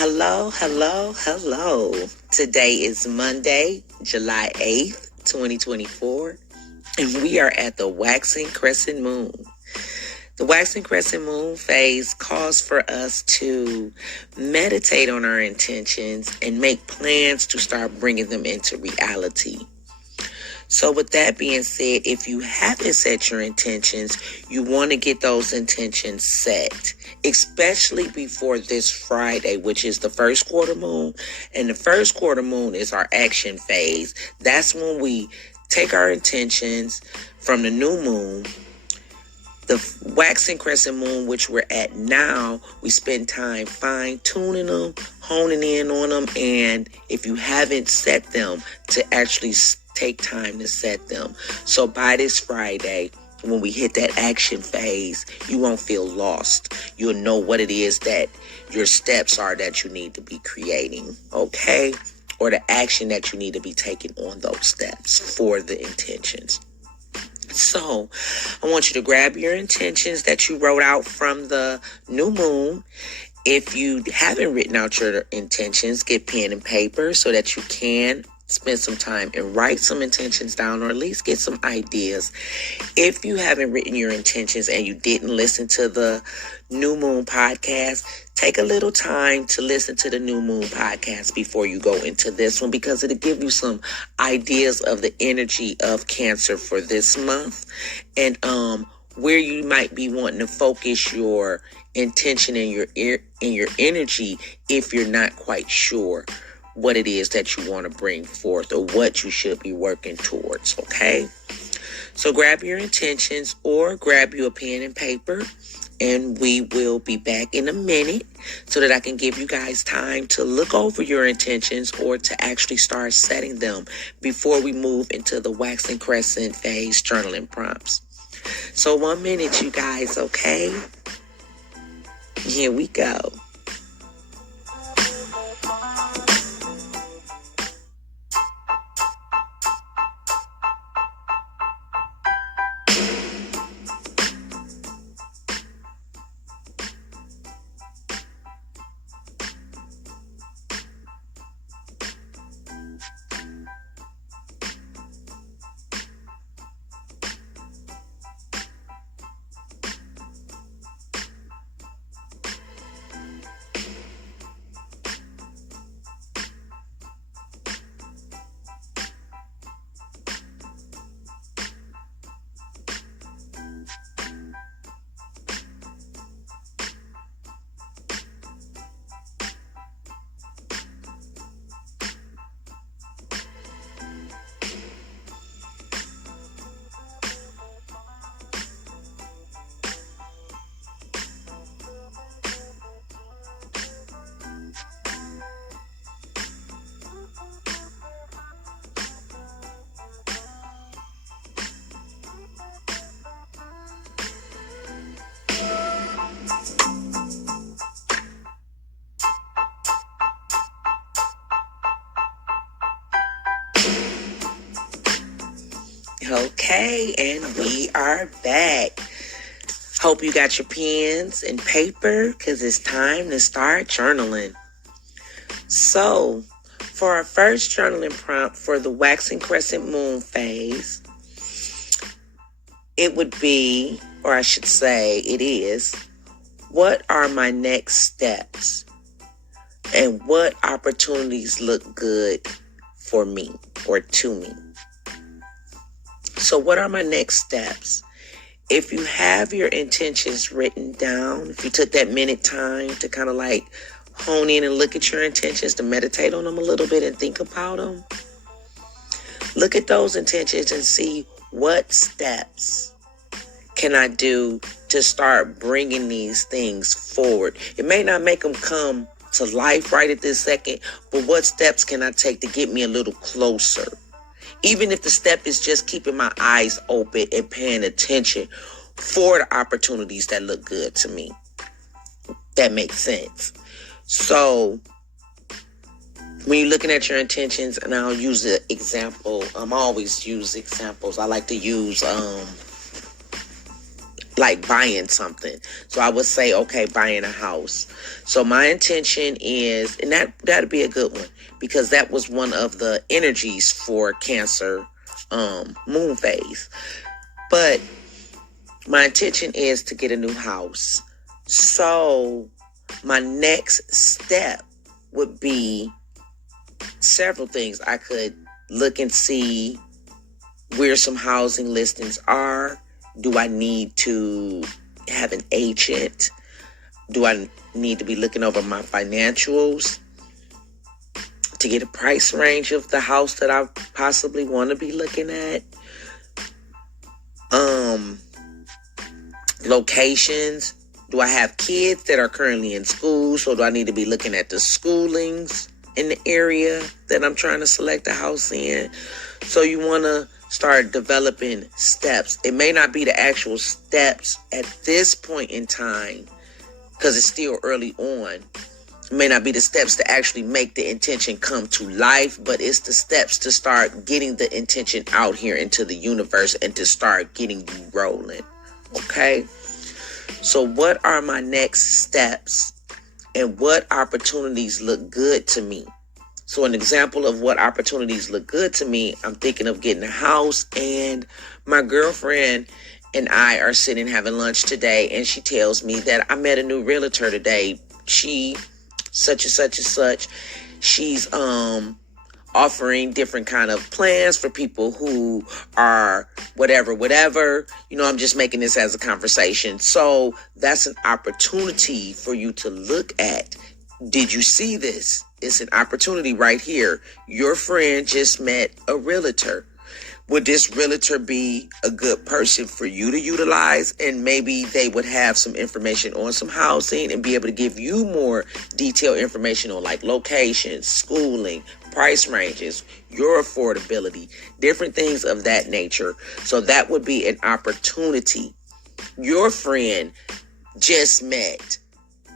Hello, hello, hello. Today is Monday, July 8th, 2024, and we are at the Waxing Crescent Moon. The Waxing Crescent Moon Phase calls for us to meditate on our intentions and make plans to start bringing them into reality. So with that being said, if you haven't set your intentions, you want to get those intentions set, especially before this Friday, which is the first quarter moon. And the first quarter moon is our action phase. That's when we take our intentions from the new moon. The waxing crescent moon, which we're at now, we spend time fine-tuning them, honing in on them, and if you haven't set them, to actually take time to set them. So by this Friday, when we hit that action phase, you won't feel lost. You'll know what it is that your steps are that you need to be creating, okay? Or the action that you need to be taking on those steps for the intentions. So I want you to grab your intentions that you wrote out from the new moon. If you haven't written out your intentions, get pen and paper so that you can spend some time and write some intentions down, or at least get some ideas. If you haven't written your intentions and you didn't listen to the New Moon podcast, take a little time to listen to the New Moon podcast before you go into this one, because it'll give you some ideas of the energy of Cancer for this month, and where you might be wanting to focus your intention and your energy if you're not quite sure what it is that you want to bring forth or what you should be working towards, okay? So grab your intentions or grab you a pen and paper, and we will be back in a minute so that I can give you guys time to look over your intentions or to actually start setting them before we move into the Waxing Crescent phase journaling prompts. So 1 minute, you guys, okay? Here we go. Okay, and we are back. Hope you got your pens and paper, because it's time to start journaling. So, for our first journaling prompt for the Waxing Crescent Moon Phase, it would be, or I should say it is, what are my next steps? And what opportunities look good for me or to me? So what are my next steps? If you have your intentions written down, if you took that minute time to kind of like hone in and look at your intentions, to meditate on them a little bit and think about them, look at those intentions and see what steps can I do to start bringing these things forward. It may not make them come to life right at this second, but what steps can I take to get me a little closer? Even if the step is just keeping my eyes open and paying attention for the opportunities that look good to me. That makes sense. So when you're looking at your intentions, and I'll use an example. I always use examples. I like to use like buying something. So I would say, okay, buying a house. So my intention is, and that'd be a good one, because that was one of the energies for Cancer moon phase. But my intention is to get a new house. So my next step would be several things. I could look and see where some housing listings are. Do I need to have an agent? Do I need to be looking over my financials to get a price range of the house that I possibly want to be looking at? Locations. Do I have kids that are currently in school? So do I need to be looking at the schoolings in the area that I'm trying to select a house in? So you want to start developing steps. It may not be the actual steps at this point in time because it's still early on. It may not be the steps to actually make the intention come to life, but it's the steps to start getting the intention out here into the universe and to start getting you rolling. Okay? So what are my next steps and what opportunities look good to me? So an example of what opportunities look good to me, I'm thinking of getting a house, and my girlfriend and I are sitting having lunch today, and she tells me that I met a new realtor today. She such and such and such. She's offering different kind of plans for people who are whatever. I'm just making this as a conversation. So that's an opportunity for you to look at. Did you see this? It's an opportunity right here. Your friend just met a realtor. Would this realtor be a good person for you to utilize? And maybe they would have some information on some housing and be able to give you more detailed information on like locations, schooling, price ranges, your affordability, different things of that nature. So that would be an opportunity. Your friend just met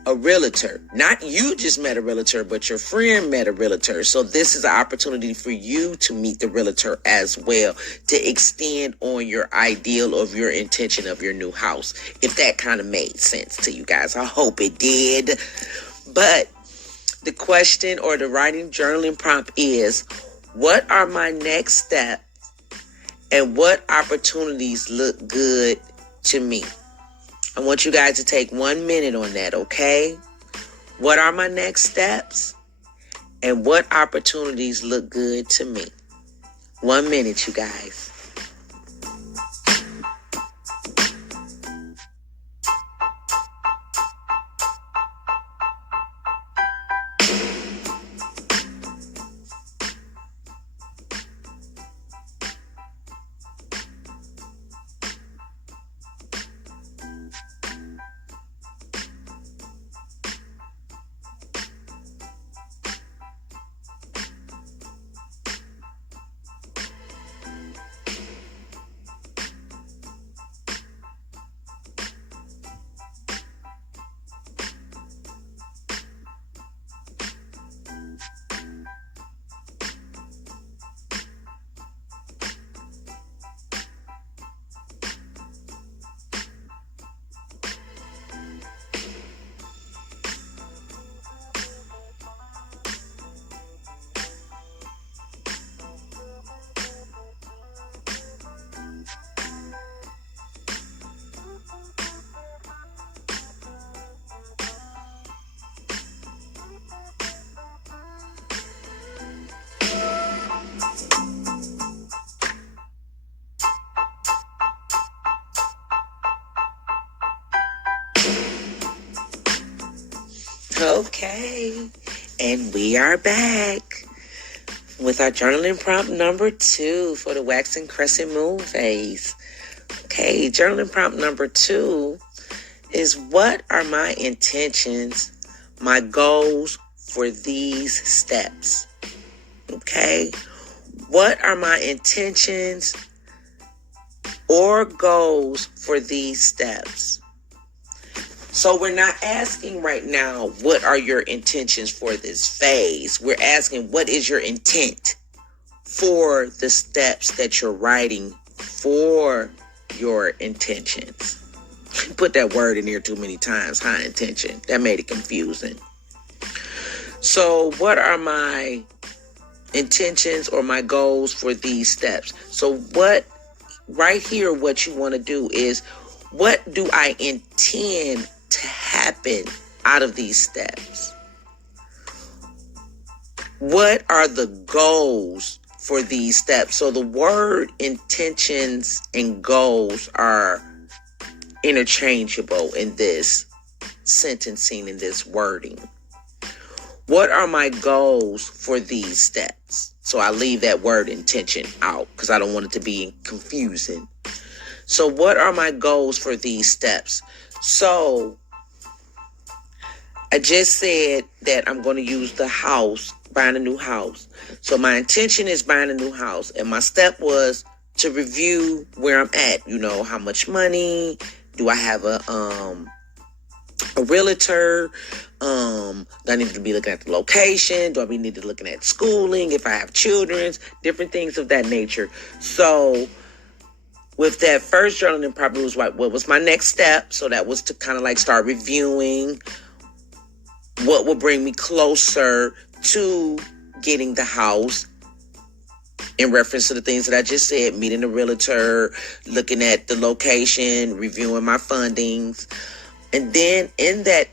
a realtor. Not you just met a realtor, but your friend met a realtor. So this is an opportunity for you to meet the realtor as well, to extend on your ideal of your intention of your new house. If that kind of made sense to you guys, I hope it did. But the question or the writing journaling prompt is, what are my next steps and what opportunities look good to me? I want you guys to take 1 minute on that, okay? What are my next steps? And what opportunities look good to me? 1 minute, you guys. Okay, and we are back with our journaling prompt number 2 for the Waxing Crescent Moon Phase. Okay, journaling prompt number 2 is, what are my intentions, my goals for these steps? Okay, what are my intentions or goals for these steps? So we're not asking right now, what are your intentions for this phase? We're asking, what is your intent for the steps that you're writing for your intentions? Put that word in there too many times, high intention. That made it confusing. So what are my intentions or my goals for these steps? So right here, what you want to do is, what do I intend to happen out of these steps? What are the goals for these steps? So the word intentions and goals are interchangeable in this sentencing, in this wording. What are my goals for these steps? So I leave that word intention out because I don't want it to be confusing. So what are my goals for these steps? So I just said that I'm going to use the house, buying a new house. So my intention is buying a new house. And my step was to review where I'm at. You know, how much money do I have a realtor? Do I need to be looking at the location? Do I need to be looking at schooling? If I have children, different things of that nature. So with that first journaling prompt, was what was my next step? So that was to kind of like start reviewing what will bring me closer to getting the house in reference to the things that I just said, meeting the realtor, looking at the location, reviewing my fundings. And then in that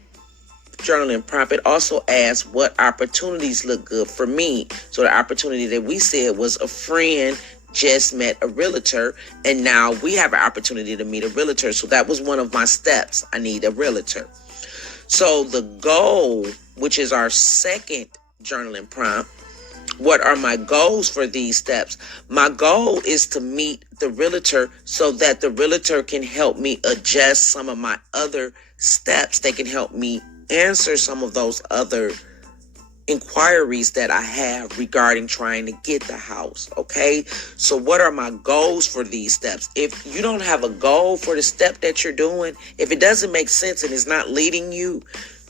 journaling prompt, it also asks what opportunities look good for me. So the opportunity that we said was a friend just met a realtor, and now we have an opportunity to meet a realtor. So that was one of my steps. I need a realtor. So the goal, which is our second journaling prompt, what are my goals for these steps? My goal is to meet the realtor so that the realtor can help me adjust some of my other steps. They can help me answer some of those other inquiries that I have regarding trying to get the house. Okay. So what are my goals for these steps? If you don't have a goal for the step that you're doing, if it doesn't make sense and it's not leading you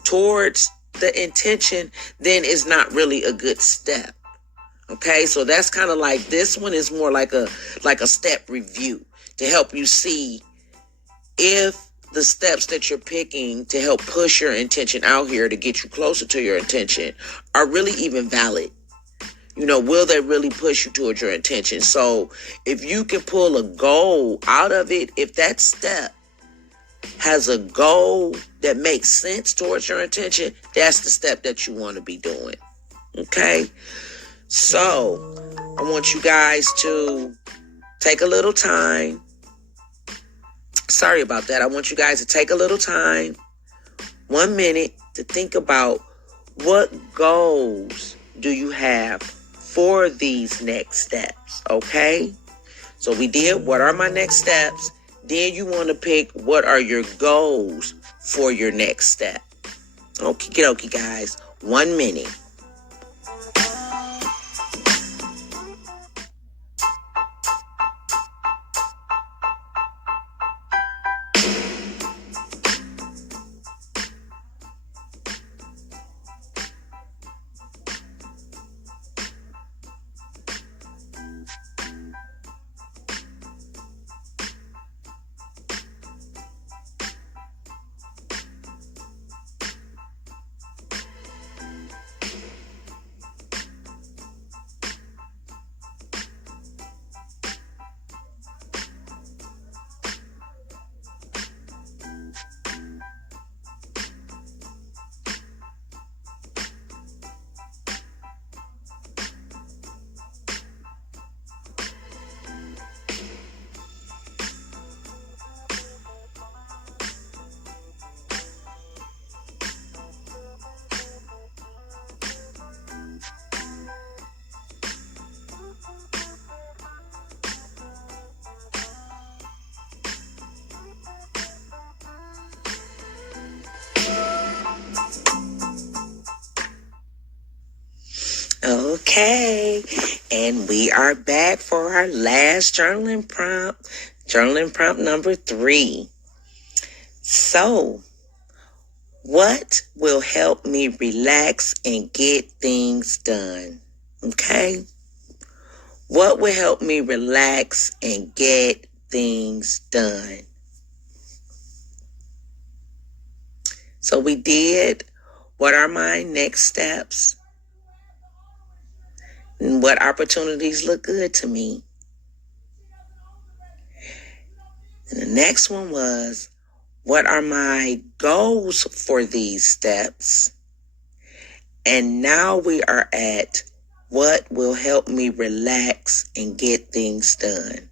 towards the intention, then it's not really a good step. Okay. So that's kind of like, this one is more like a step review to help you see if the steps that you're picking to help push your intention out here to get you closer to your intention are really even valid. You know, will they really push you towards your intention? So if you can pull a goal out of it, if that step has a goal that makes sense towards your intention, that's the step that you want to be doing. Okay. So I want you guys to take a little time. Sorry about that. I want you guys to take a little time, 1 minute, to think about what goals do you have for these next steps, okay? So we did what are my next steps. Then you want to pick what are your goals for your next step. Okie dokie, guys. 1 minute. Okay, and we are back for our last journaling prompt number 3. So, what will help me relax and get things done? Okay, what will help me relax and get things done? So we did, what are my next steps? And what opportunities look good to me? And the next one was, what are my goals for these steps? And now we are at, what will help me relax and get things done?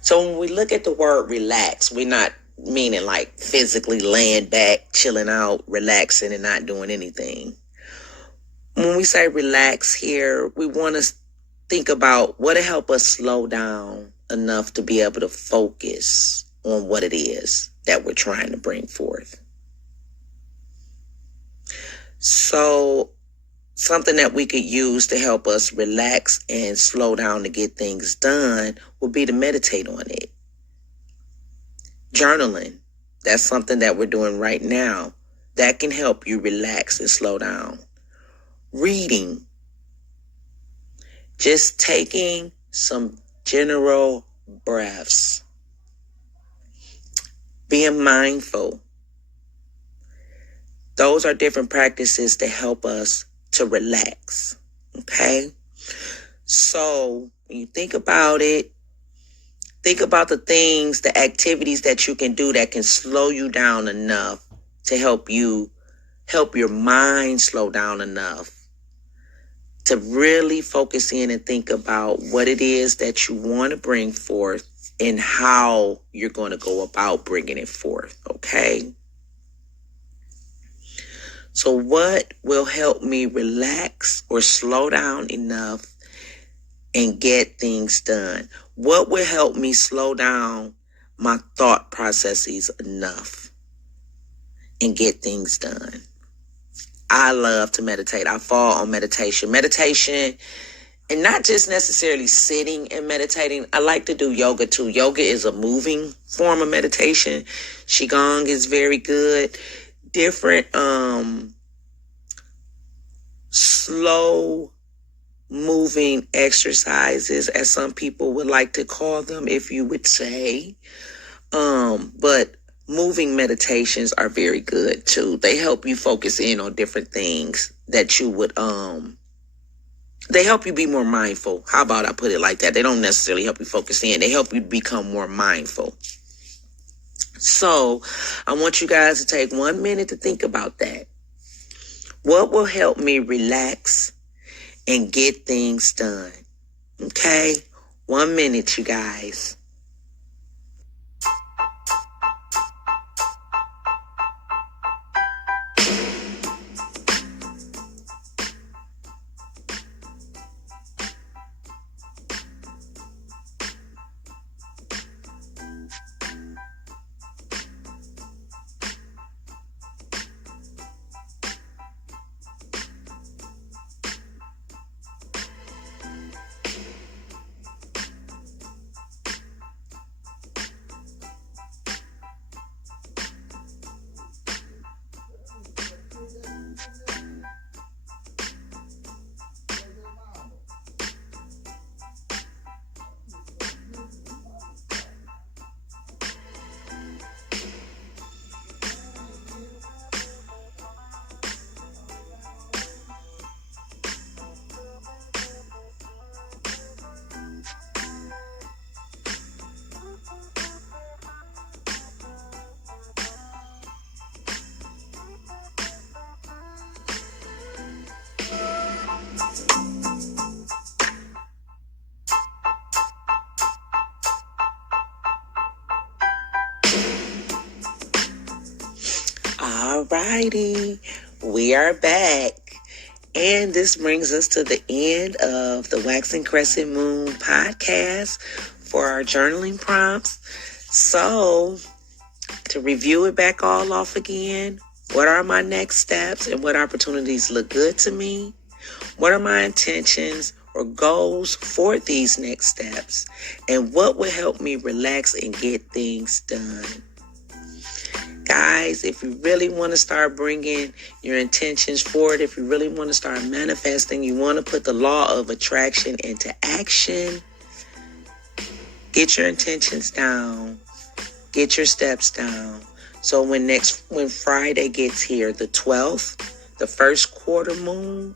So when we look at the word relax, we're not meaning like physically laying back, chilling out, relaxing and not doing anything. When we say relax here, we want to think about what will help us slow down enough to be able to focus on what it is that we're trying to bring forth. So something that we could use to help us relax and slow down to get things done would be to meditate on it. Journaling, that's something that we're doing right now. That can help you relax and slow down. Reading, just taking some general breaths. Being mindful. Those are different practices to help us to relax. Okay? So when you think about it, think about the things, the activities that you can do that can slow you down enough to help your mind slow down enough to really focus in and think about what it is that you want to bring forth and how you're going to go about bringing it forth. Okay? So what will help me relax or slow down enough and get things done? What will help me slow down my thought processes enough and get things done? I love to meditate. I fall on meditation. Meditation, and not just necessarily sitting and meditating. I like to do yoga too. Yoga is a moving form of meditation. Qigong is very good. Different slow moving exercises, as some people would like to call them, if you would say. But moving meditations are very good too. They help you focus in on different things that you would they help you be more mindful. How about I put it like that? They don't necessarily help you focus in. They help you become more mindful. So I want you guys to take 1 minute to think about that. What will help me relax and get things done? Okay? 1 minute, you guys. Alrighty, we are back. And this brings us to the end of the Waxing Crescent Moon podcast for our journaling prompts. So, to review it back all off again, what are my next steps and what opportunities look good to me? What are my intentions or goals for these next steps? And what will help me relax and get things done? Guys, if you really want to start bringing your intentions forward, if you really want to start manifesting, you want to put the law of attraction into action, get your intentions down, get your steps down, So when Friday gets here, the 12th, the first quarter moon,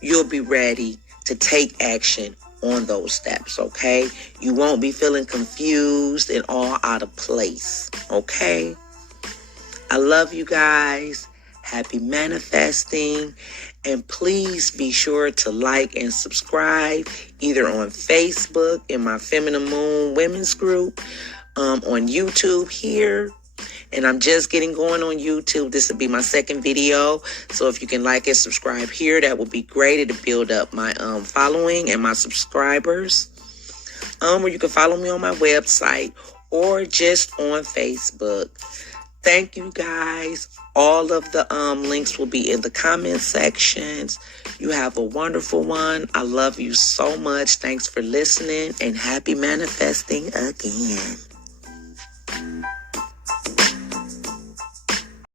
you'll be ready to take action on those steps, okay? You won't be feeling confused and all out of place, okay? I love you guys. Happy manifesting. And please be sure to like and subscribe either on Facebook in my Feminine Moon Women's Group, on YouTube here. And I'm just getting going on YouTube. This will be my second video. So if you can like and subscribe here, that would be great. It'll build up my following and my subscribers. Or you can follow me on my website or just on Facebook. Thank you guys. All of the links will be in the comment sections. You have a wonderful one. I love you so much. Thanks for listening and happy manifesting again.